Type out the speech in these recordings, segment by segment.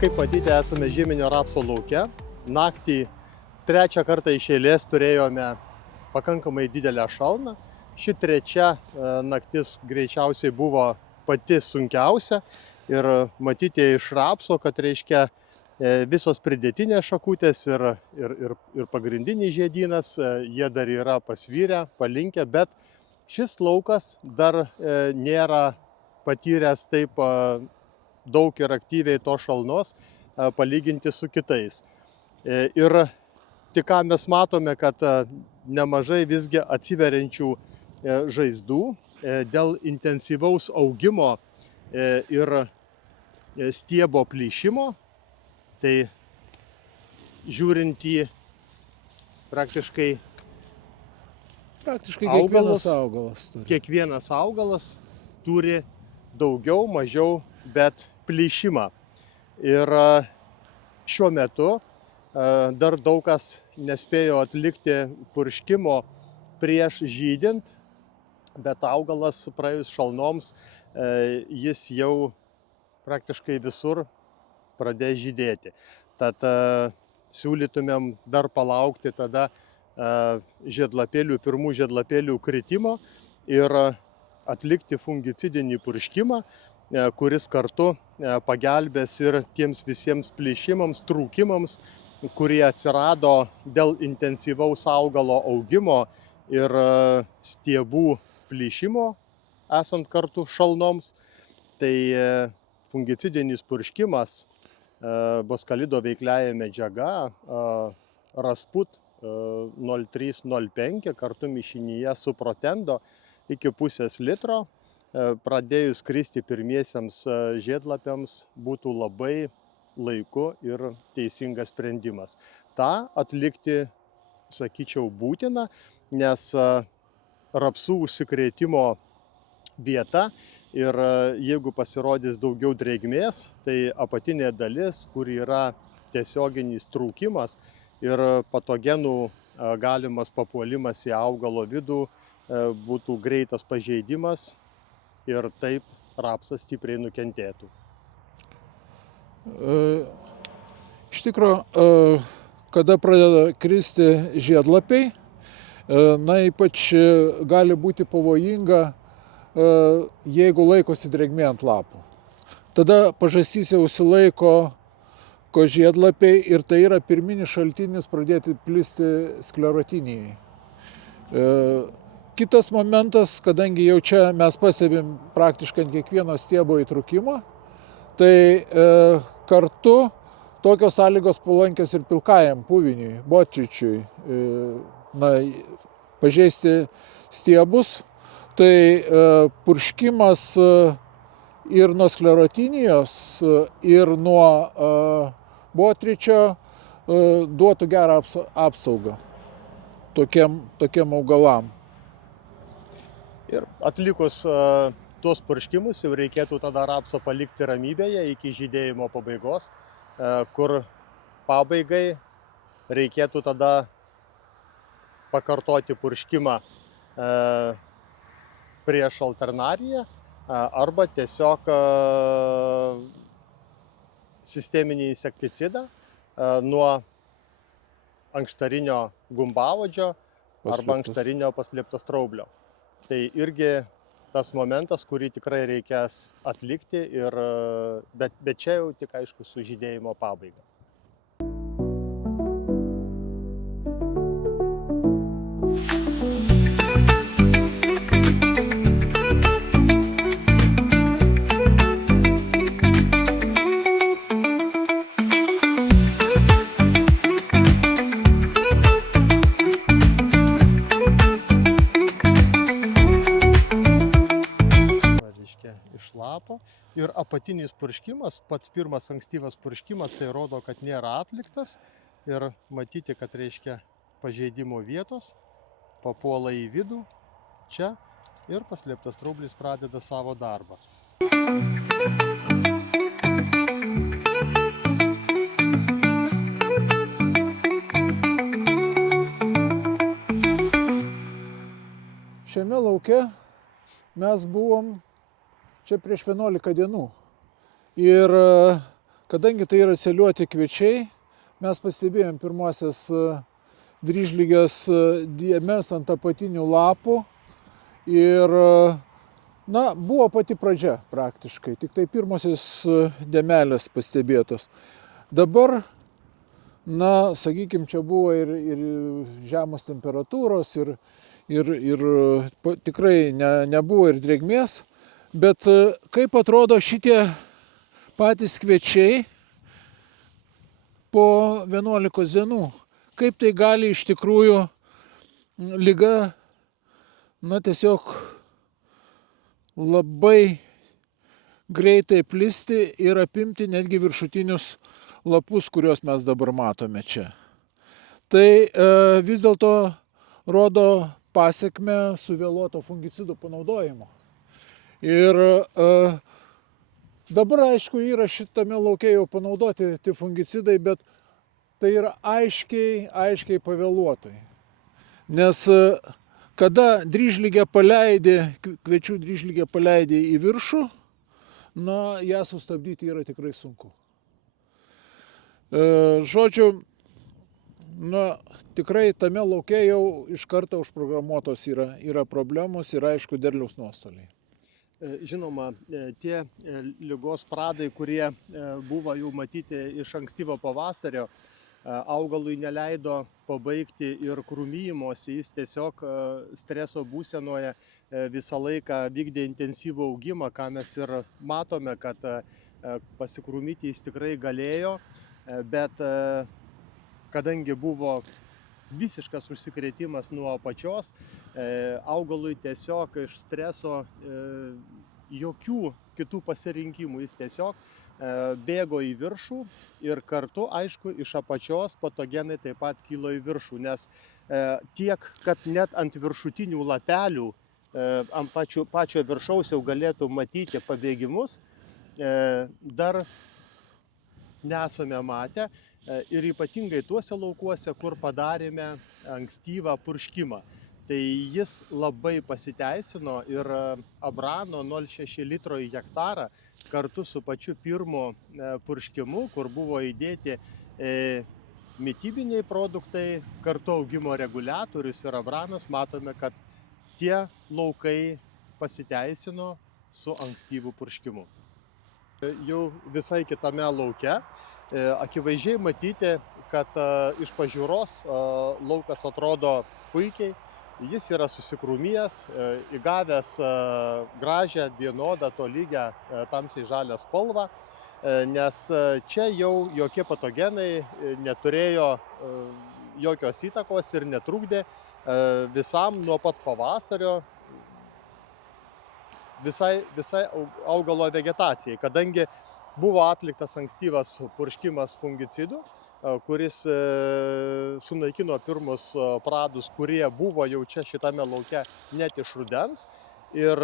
Kaip matyti, esame žieminio rapso lauke. Naktį trečią kartą iš eilės turėjome pakankamai didelę šalną. Ši trečia naktis greičiausiai buvo pati sunkiausia. Ir matyti iš rapso, kad reiškia visos pridėtinės šakutės ir pagrindinis žiedynas, jie dar yra pasvyrę, palinkę, bet šis laukas dar nėra patyręs taip daug ir aktyviai to šalnos palyginti su kitais. Ir tik ką mes matome, kad nemažai visgi atsiveriančių žaizdų dėl intensyvaus augimo ir stiebo plyšimo. Tai žiūrint į praktiškai kiekvienas augalas turi daugiau, mažiau, bet plyšimą. Ir šiuo metu dar daug kas nespėjo atlikti purškimo prieš žydint, bet augalas praėjus šalnoms, jis jau praktiškai visur pradės žydėti. Tad siūlytumėm dar palaukti tada pirmų žiedlapėlių kritimo ir atlikti fungicidinį purškimą, kuris kartu pagelbės ir tiems visiems plyšimams, trūkimams, kurie atsirado dėl intensyvaus augalo augimo ir stiebų plyšimo esant kartu šalnoms. Tai fungicidinis purškimas boskalido veikliąja medžiaga Rasput 03-05 kartu mišinyje su Protendo iki pusės litro. Pradėjus kristi pirmiesiems žiedlapiams būtų labai laiku ir teisingas sprendimas. Ta atlikti, sakyčiau, būtina, nes rapsų užsikrėtimo vieta ir jeigu pasirodys daugiau drėgmės, tai apatinė dalis, kur yra tiesioginis trūkimas ir patogenų galimas papuolimas į augalo vidų, būtų greitas pažeidimas ir taip rapsas stipriai nukentėtų. Iš tikrųjų, kada pradeda kristi žiedlapiai, ypač gali būti pavojinga, jeigu laikosi drėgmė ant lapų. Tada pažastyse užsilaiko žiedlapiai ir tai yra pirminis šaltinis pradėti plisti sklerotinijai. Kitas momentas, kadangi jau čia mes pastebim praktiškai ant kiekvieno stiebo įtrūkimą, tai kartu tokios sąlygos palankios ir pilkajam puviniui, botryčiui, pažeisti stiebus. Tai purškimas ir nuo sklerotinijos, ir nuo botryčio duotų gerą apsaugą tokiem augalam. Ir atlikus tuos purškimus jau reikėtų tada rapsą palikti ramybėje iki žydėjimo pabaigos, kur pabaigai reikėtų tada pakartoti purškimą prieš alternariją arba tiesiog sisteminį insekticidą nuo ankštarinio gumbavodžio arba ankštarinio paslėpto straublio. Tai irgi tas momentas, kurį tikrai reikės atlikti, bet čia jau tik aišku su žydėjimo pabaiga. Ir apatinis purškimas, pats pirmas ankstyvas purškimas, tai rodo, kad nėra atliktas ir matyti, kad reiškia pažeidimo vietos, papuola į vidų čia ir paslėptas straublis pradeda savo darbą. Šiame lauke mes buvom čia prieš 11 dienų. Ir kadangi tai yra celiuoti kviečiai, mes pastebėjom pirmasias dryžligės dėmes ant apatinių lapų ir buvo pati pradžia praktiškai, tik tai pirmosios dėmelės pastebėtos. Dabar, sakykime, čia buvo ir žemos temperatūros, ir tikrai nebuvo ir drėgmės, bet kaip atrodo šitie patys kviečiai po 11 dienų, kaip tai gali iš tikrųjų liga, tiesiog labai greitai plisti ir apimti netgi viršutinius lapus, kuriuos mes dabar matome čia. Tai vis dėlto rodo pasekmę suvėluoto fungicidų panaudojimo. Ir dabar, aišku, yra šitame lauke jau panaudoti tie fungicidai, bet tai yra aiškiai pavėluotai. Nes kada dryžligę paleidi, kviečių dryžligę paleidi į viršų, ją sustabdyti yra tikrai sunku. Žodžiu, tikrai tame lauke jau iš karto užprogramuotos yra problemos ir aišku derliaus nuostoliai. Žinoma, tie ligos pradai, kurie buvo jau matyti iš ankstyvo pavasario, augalui neleido pabaigti ir krūmijimosi, jis tiesiog streso būsenoje visą laiką vykdė intensyvų augimą, ką mes ir matome, kad pasikrūmyti jis tikrai galėjo, bet kadangi buvo visiškas užsikrėtimas nuo apačios, augalui tiesiog iš streso jokių kitų pasirinkimų, jis tiesiog bėgo į viršų ir kartu, aišku, iš apačios patogenai taip pat kilo į viršų, nes tiek, kad net ant viršutinių lapelių, ant pačio viršaus jau galėtų matyti pabėgimus, dar nesame matę ir ypatingai tuose laukuose, kur padarėme ankstyvą purškimą. Tai jis labai pasiteisino ir Abrano 0,6 litro į hektarą kartu su pačiu pirmu purškimu, kur buvo įdėti mitybiniai produktai, kartu augimo reguliatorius ir Abranas, matome, kad tie laukai pasiteisino su ankstyvu purškimu. Jau visai kitame lauke akivaizdžiai matyti, kad iš pažiūros laukas atrodo puikiai. Jis yra susikrūmijęs, įgavęs gražią, vienodą, tolygią, tamsiai žalią spalvą, nes čia jau jokie patogenai neturėjo jokios įtakos ir netrukdė visam nuo pat pavasario visai augalo vegetacijai, kadangi buvo atliktas ankstyvas purškimas fungicidų, kuris sunaikino pirmus pradus, kurie buvo jau čia šitame lauke net iš rudens. Ir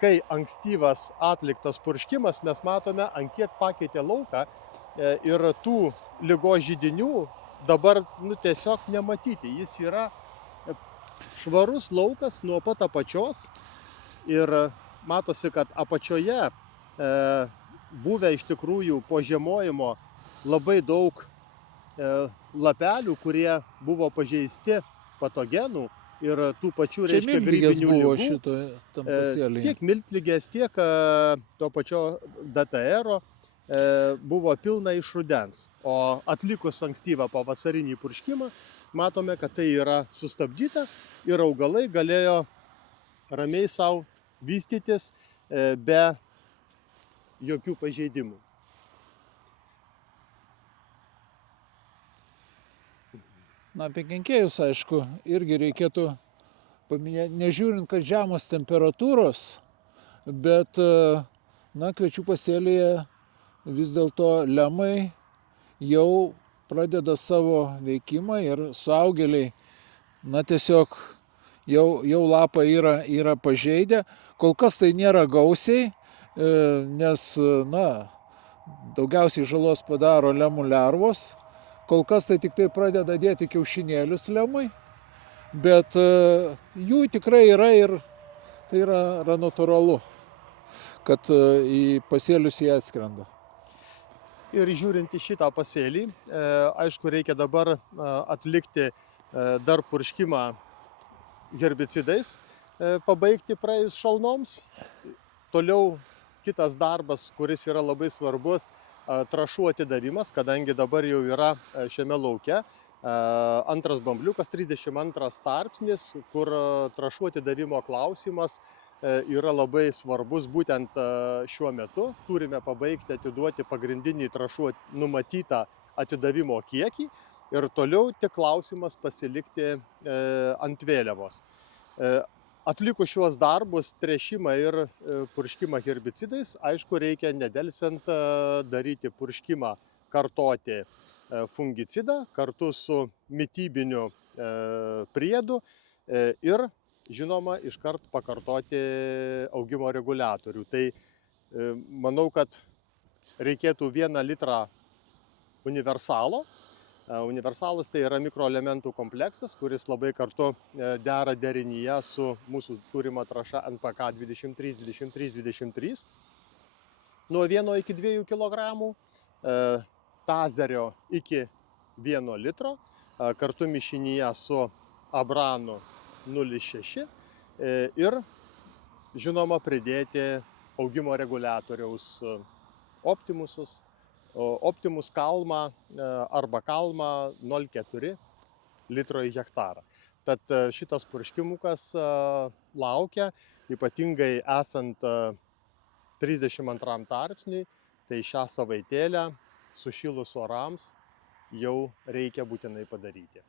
kai ankstyvas atliktas purškimas, mes matome, ant kiek pakeitė lauką ir tų ligos židinių dabar tiesiog nematyti. Jis yra švarus laukas nuo pat apačios ir matosi, kad apačioje buvę iš tikrųjų po žiemojimo labai daug lapelių, kurie buvo pažeisti patogenų ir tų pačių, reiškia, grybinių ligų. Tiek miltligės, tiek to pačio DTR buvo pilna iš rudens. O atlikus ankstyvą pavasarinį purškimą, matome, kad tai yra sustabdyta ir augalai galėjo ramiai savo vystytis be jokių pažeidimų. Apie kenkėjus, aišku, irgi reikėtų paminėti, nežiūrint, kad žemos temperatūros, bet kviečių pasėlyje vis dėlto lemai jau pradeda savo veikimą ir suaugėliai, tiesiog jau lapai yra pažeidę. Kol kas tai nėra gausiai, nes, daugiausiai žalos padaro lemų lervos. Kol kas tai tik tai pradeda dėti kiaušinėlius lemui, bet jų tikrai yra ir tai yra natūralu, kad į pasėlius jie atskrenda. Ir žiūrint į šitą pasėlį, aišku, reikia dabar atlikti dar purškimą herbicidais, pabaigti praėjus šalnoms. Toliau kitas darbas, kuris yra labai svarbus, trąšų atidavimas, kadangi dabar jau yra šiame lauke antras bambliukas, 32 tarpsnis, kur trąšų atidavimo klausimas yra labai svarbus būtent šiuo metu. Turime pabaigti atiduoti pagrindinį trąšų numatytą atidavimo kiekį ir toliau tik klausimas pasilikti ant vėliavos. Atlikus šiuos darbus, tręšimą ir purškimą herbicidais, aišku, reikia nedelsiant daryti purškimą, kartoti fungicidą kartu su mitybiniu priedu ir, žinoma, iškart pakartoti augimo reguliatorių. Tai manau, kad reikėtų 1 litrą universalo. Universalas tai yra mikroelementų kompleksas, kuris labai kartu dera derinyje su mūsų turima trąša NPK 23-23-23 nuo 1 iki 2 kg, tazerio iki 1 litro, kartu mišinyje su Abranu 0,6 ir, žinoma, pridėti augimo reguliatoriaus Optimus Kalma arba Kalma 0,4 litro į hektarą. Tad šitas purškimukas laukia, ypatingai esant 32 tarpsniui, tai šią savaitėlę sušilus orams jau reikia būtinai padaryti.